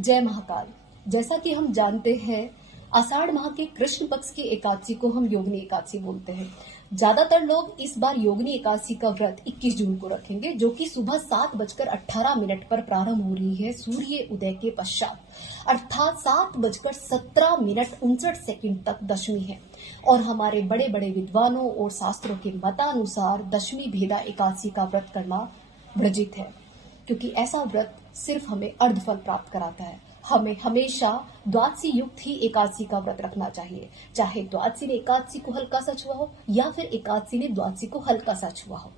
जय महाकाल। जैसा कि हम जानते हैं, आषाढ़ माह के कृष्ण पक्ष की एकादशी को हम योगिनी एकादशी बोलते हैं। ज्यादातर लोग इस बार योगिनी एकादशी का व्रत 21 जून को रखेंगे, जो कि सुबह 7:18 पर प्रारंभ हो रही है सूर्य उदय के पश्चात, अर्थात 7:17 तक दशमी है। और हमारे बड़े बड़े विद्वानों और शास्त्रों के मतानुसार दशमी भेदा एकादशी का व्रत करना वर्जित है, क्योंकि ऐसा व्रत सिर्फ हमें अर्धफल प्राप्त कराता है। हमें हमेशा द्वादशी युक्त ही एकादशी का व्रत रखना चाहिए, चाहे द्वादशी ने एकादशी को हल्का सा छुआ हो या फिर एकादशी ने द्वादशी को हल्का सा छुआ हो।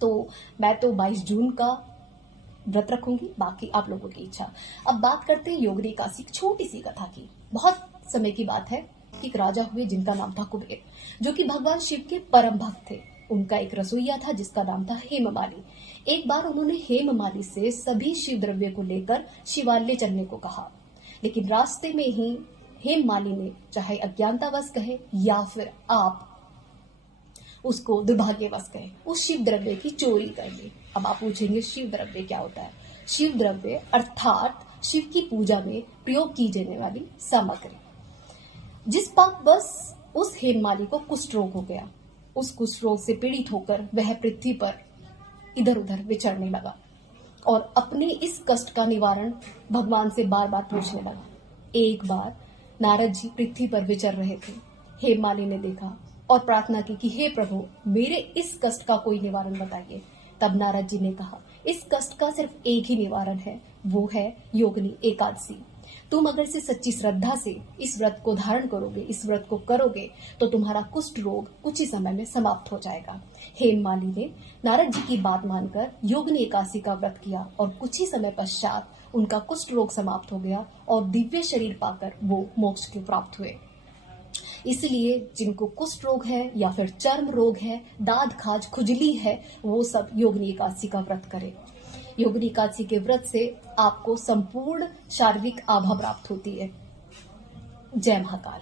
तो मैं तो 22 जून का व्रत रखूंगी, बाकी आप लोगों की इच्छा। अब बात करते हैं योगिनी एकादशी की छोटी सी कथा की। बहुत समय की बात है कि एक राजा हुए जिनका नाम था कुबेर, जो कि भगवान शिव के परम भक्त थे। उनका एक रसोइया था जिसका नाम था हेममाली। एक बार उन्होंने हेममाली से सभी शिव द्रव्य को लेकर शिवालय चलने को कहा, लेकिन रास्ते में ही हेममाली ने, चाहे अज्ञानतावश कहे या फिर आप उसको दुर्भाग्यवश कहे, उस शिव द्रव्य की चोरी कर ली। अब आप पूछेंगे शिव द्रव्य क्या होता है? शिव द्रव्य अर्थात शिव की पूजा में प्रयोग की जाने वाली सामग्री। जिस पाप बस उस हेममाली को कुष्ठ रोग हो गया। उस कुष्ठ रोग से पीड़ित होकर वह पृथ्वी पर इधर उधर विचरने लगा और अपने इस कष्ट का निवारण भगवान से बार बार पूछने लगा। एक बार नारद जी पृथ्वी पर विचर रहे थे। हेममाली ने देखा और प्रार्थना की कि हे प्रभु, मेरे इस कष्ट का कोई निवारण बताइए। तब नारद जी ने कहा, इस कष्ट का सिर्फ एक ही निवारण है, वो है योगिनी एकादशी। तुम अगर से सच्ची श्रद्धा से इस व्रत को धारण करोगे, इस व्रत को करोगे, तो तुम्हारा कुष्ठ रोग कुछ ही समय में समाप्त हो जाएगा। हेममाली ने नारद जी की बात मानकर योगिनी एकादशी का व्रत किया और कुछ ही समय पश्चात उनका कुष्ठ रोग समाप्त हो गया और दिव्य शरीर पाकर वो मोक्ष को प्राप्त हुए। इसलिए जिनको कुष्ठ रोग है या फिर चर्म रोग है, दाद खाज खुजली है, वो सब योगिनी एकादशी का व्रत करें। योगिनी एकादशी के व्रत से आपको संपूर्ण शारीरिक आभा प्राप्त होती है। जय महाकाल।